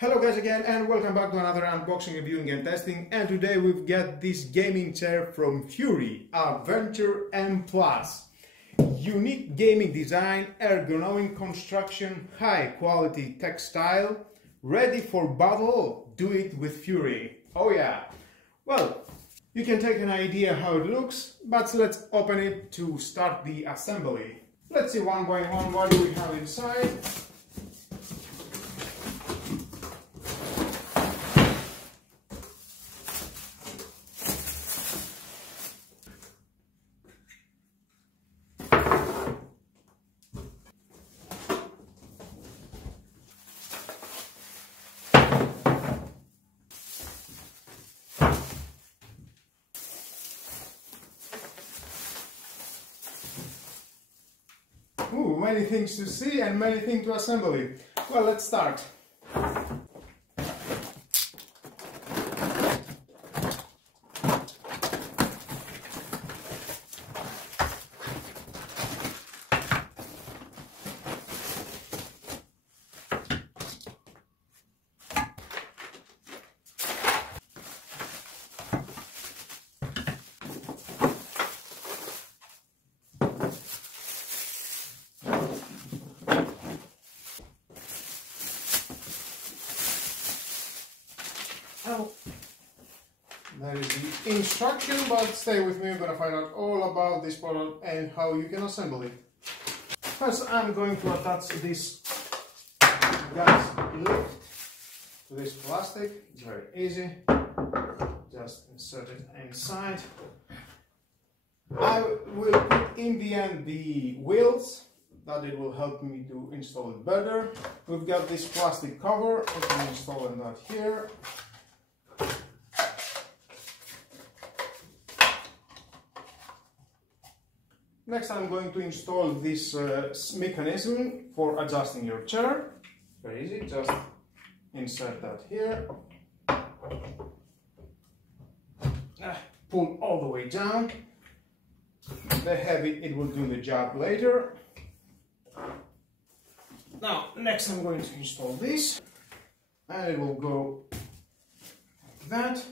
Hello guys again, and welcome back to another unboxing, reviewing and testing. And today we've got this gaming chair from Fury, Avenger M+. Unique gaming design, ergonomic construction, high quality textile, ready for battle. Do it with Fury. Oh yeah. Well, you can take an idea how it looks, but let's open it to start the assembly. Let's see one by one what do we have inside. Ooh, many things to see and many things to assemble it. Well, let's start. That is the instruction, but stay with me, we're going to find out all about this product and how you can assemble it. First, I'm going to attach this gas lift to this plastic. It's very easy. Just insert it inside. I will put in the end the wheels, that it will help me to install it better. We've got this plastic cover, we can install that here. Next, I'm going to install this mechanism for adjusting your chair. Very easy, just insert that here. Pull all the way down. The heavy, it will do the job later. Now, next I'm going to install this. And it will go like that.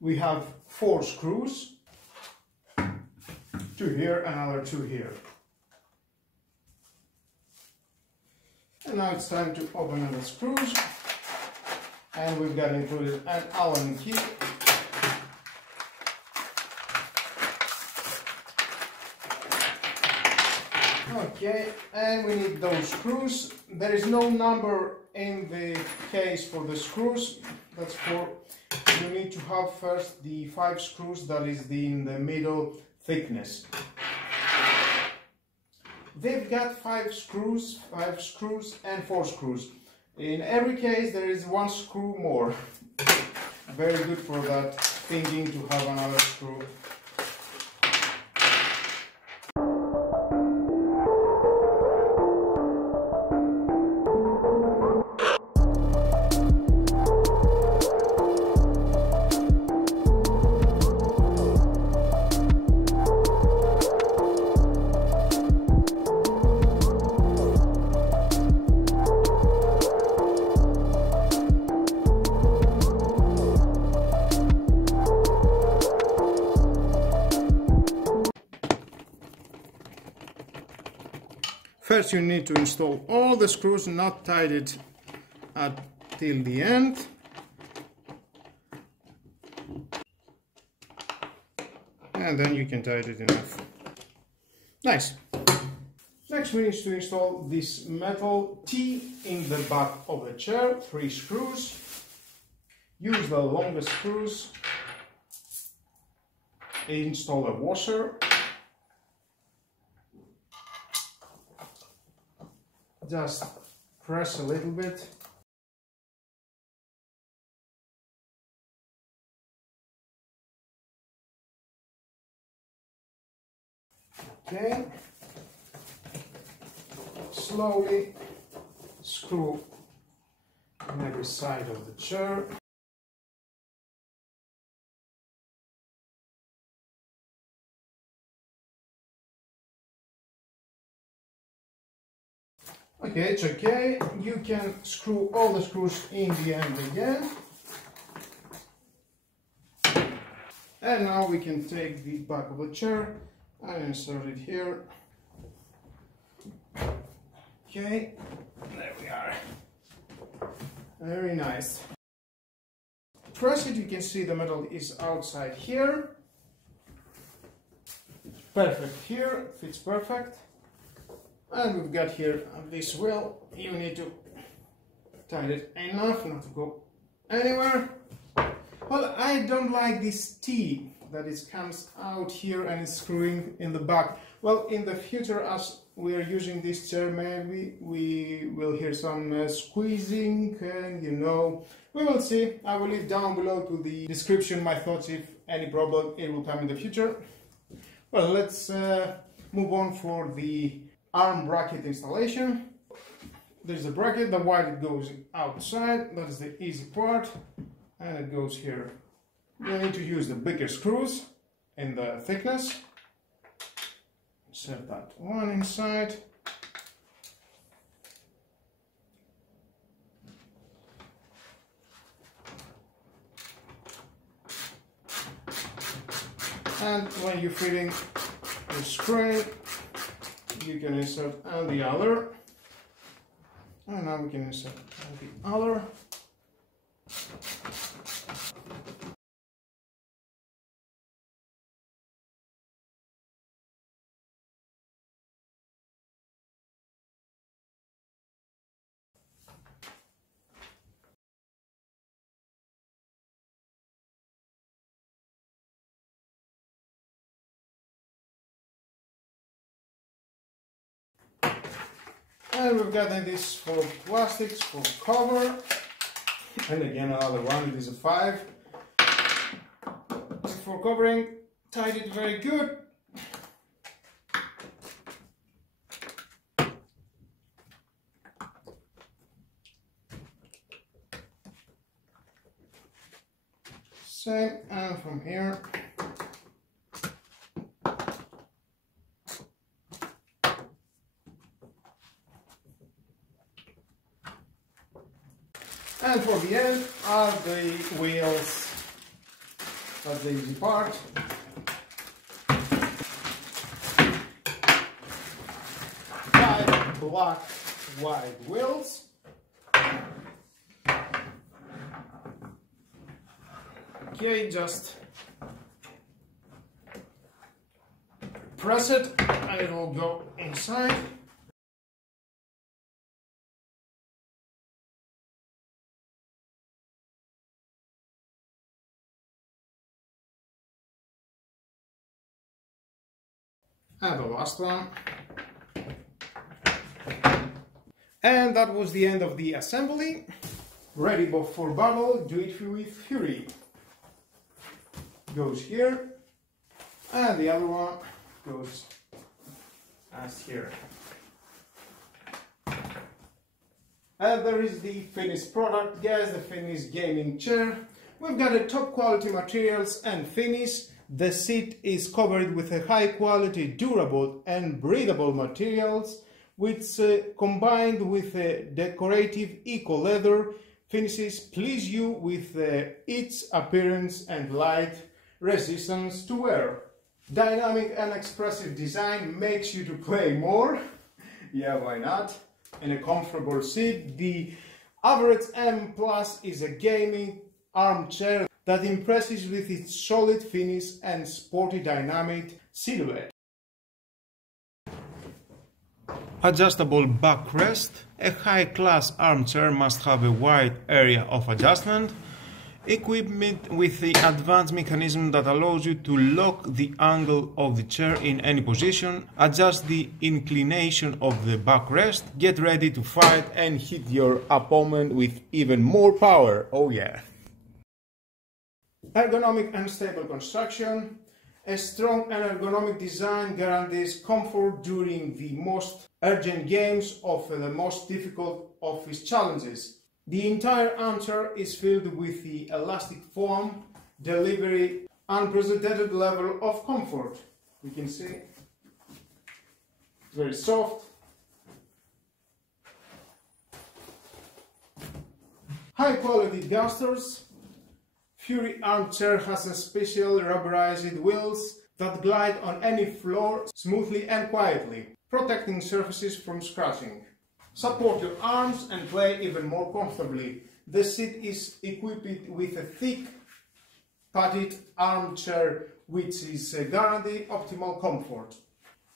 We have 4 screws. 2 here, another 2 here. And now it's time to open the screws. And we've got included an Allen key. Okay, and we need those screws. There is no number in the case for the screws. That's for, you need to have first the 5 screws that is in the middle thickness. They've got 5 screws and 4 screws. In every case there is 1 screw more. Very good for that thinking to have another screw. First you need to install all the screws, not tied it till the end. And then you can tie it enough. Nice. Next we need to install this metal T in the back of the chair, 3 screws. Use the longest screws. Install a washer. Just press a little bit. Okay. Slowly screw on every side of the chair. Okay, it's okay. You can screw all the screws in the end again. And now we can take the back of the chair and insert it here. Okay, there we are. Very nice. Press it, you can see the metal is outside here. Perfect here, fits perfect. And we've got here this wheel. You need to tighten it enough not to go anywhere. Well, I don't like this T that it comes out here and it's screwing in the back. Well, in the future, as we are using this chair, maybe we will hear some squeezing, and you know, we will see. I will leave down below to the description my thoughts. If any problem, it will come in the future. Well, let's move on for the arm bracket installation. There's a bracket, the wire goes outside, that is the easy part, and it goes here. You need to use the bigger screws in the thickness. Insert that one inside. And when you're fitting the spring, you can insert on the other. And now we can insert on the other. And we've got this for plastics for cover, and again another one. It is a 5 for covering. Tied it very good. Same, and from here. And for the end are the wheels. That's the easy part. 5 black white wheels. Okay, just press it and it will go inside. And the last one. And that was the end of the assembly. Ready for battle, do it with fury. Goes here, and the other one goes as here. And there is the finished product, guys, the finished gaming chair. We've got a top quality materials and finish. The seat is covered with a high quality, durable and breathable materials, which combined with decorative eco leather finishes please you with its appearance and light resistance to wear. Dynamic and expressive design makes you to play more. Yeah, why not? In a comfortable seat, the Average M Plus is a gaming armchair that impresses with its solid finish and sporty dynamic silhouette. Adjustable backrest. A high-class armchair must have a wide area of adjustment, equipped with the advanced mechanism that allows you to lock the angle of the chair in any position, adjust the inclination of the backrest, get ready to fight and hit your opponent with even more power. Oh yeah! Ergonomic and stable construction. A strong and ergonomic design guarantees comfort during the most urgent games of the most difficult office challenges. The entire armchair is filled with the elastic foam, delivering unprecedented level of comfort. You can see it's very soft, High quality gasters. Fury armchair has a special rubberized wheels that glide on any floor smoothly and quietly, protecting surfaces from scratching. Support your arms and play even more comfortably. The seat is equipped with a thick padded armchair which is guaranteed optimal comfort.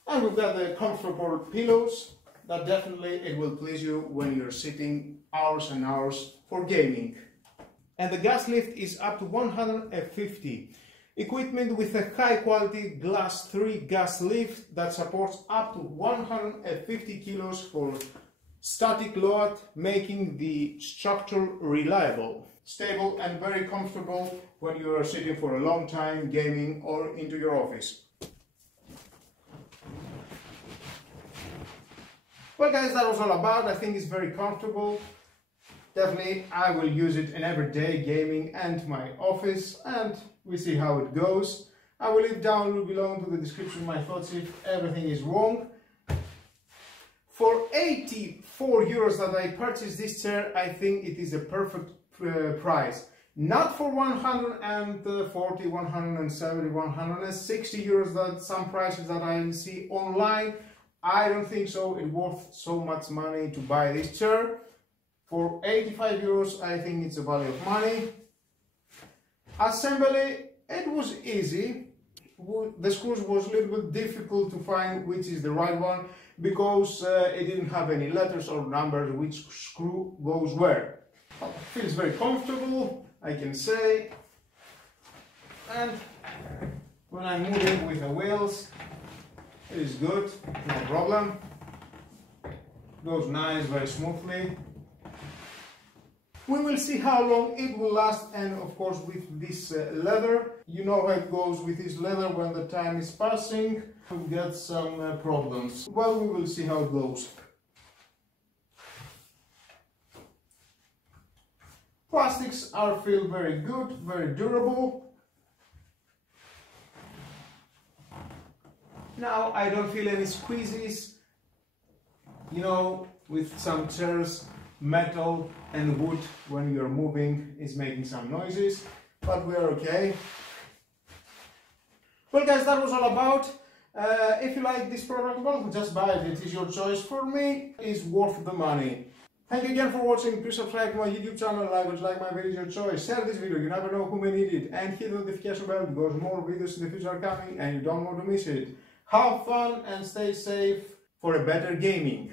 And we've got the comfortable pillows that definitely it will please you when you're sitting hours and hours for gaming. And the gas lift is up to 150. Equipment with a high quality glass 3 gas lift that supports up to 150 kilos for static load, making the structure reliable, stable and very comfortable when you are sitting for a long time gaming or into your office. Well guys, that was all about. I think it's very comfortable. Definitely I will use it in everyday gaming and my office, and we see how it goes. I will leave down below into the description my thoughts if everything is wrong. For 84 euros that I purchased this chair, I think it is a perfect price. Not for 140, 170, 160 euros that some prices that I see online. I don't think so. It's worth so much money to buy this chair. For 85 euros, I think it's a value of money. Assembly, it was easy. The screws was a little bit difficult to find which is the right one, because it didn't have any letters or numbers which screw goes where. Feels very comfortable, I can say. And when I'm moving with the wheels, it is good, no problem. Goes nice, very smoothly. We will see how long it will last, and of course with this leather, you know how it goes with this leather. When the time is passing, we'll get some problems. Well, we will see how it goes. Plastics feel very good, very durable. Now I don't feel any squeezes. You know, with some chairs, metal and wood, when you're moving, is making some noises, but we're okay. Well guys, that was all about. If you like this product, well, just buy it. It is your choice. For me, it's worth the money. Thank you again for watching. Please subscribe to my YouTube channel. Like my video, your choice. Share this video, you never know who may need it. And hit the notification bell because more videos in the future are coming and you don't want to miss it. Have fun and stay safe for a better gaming.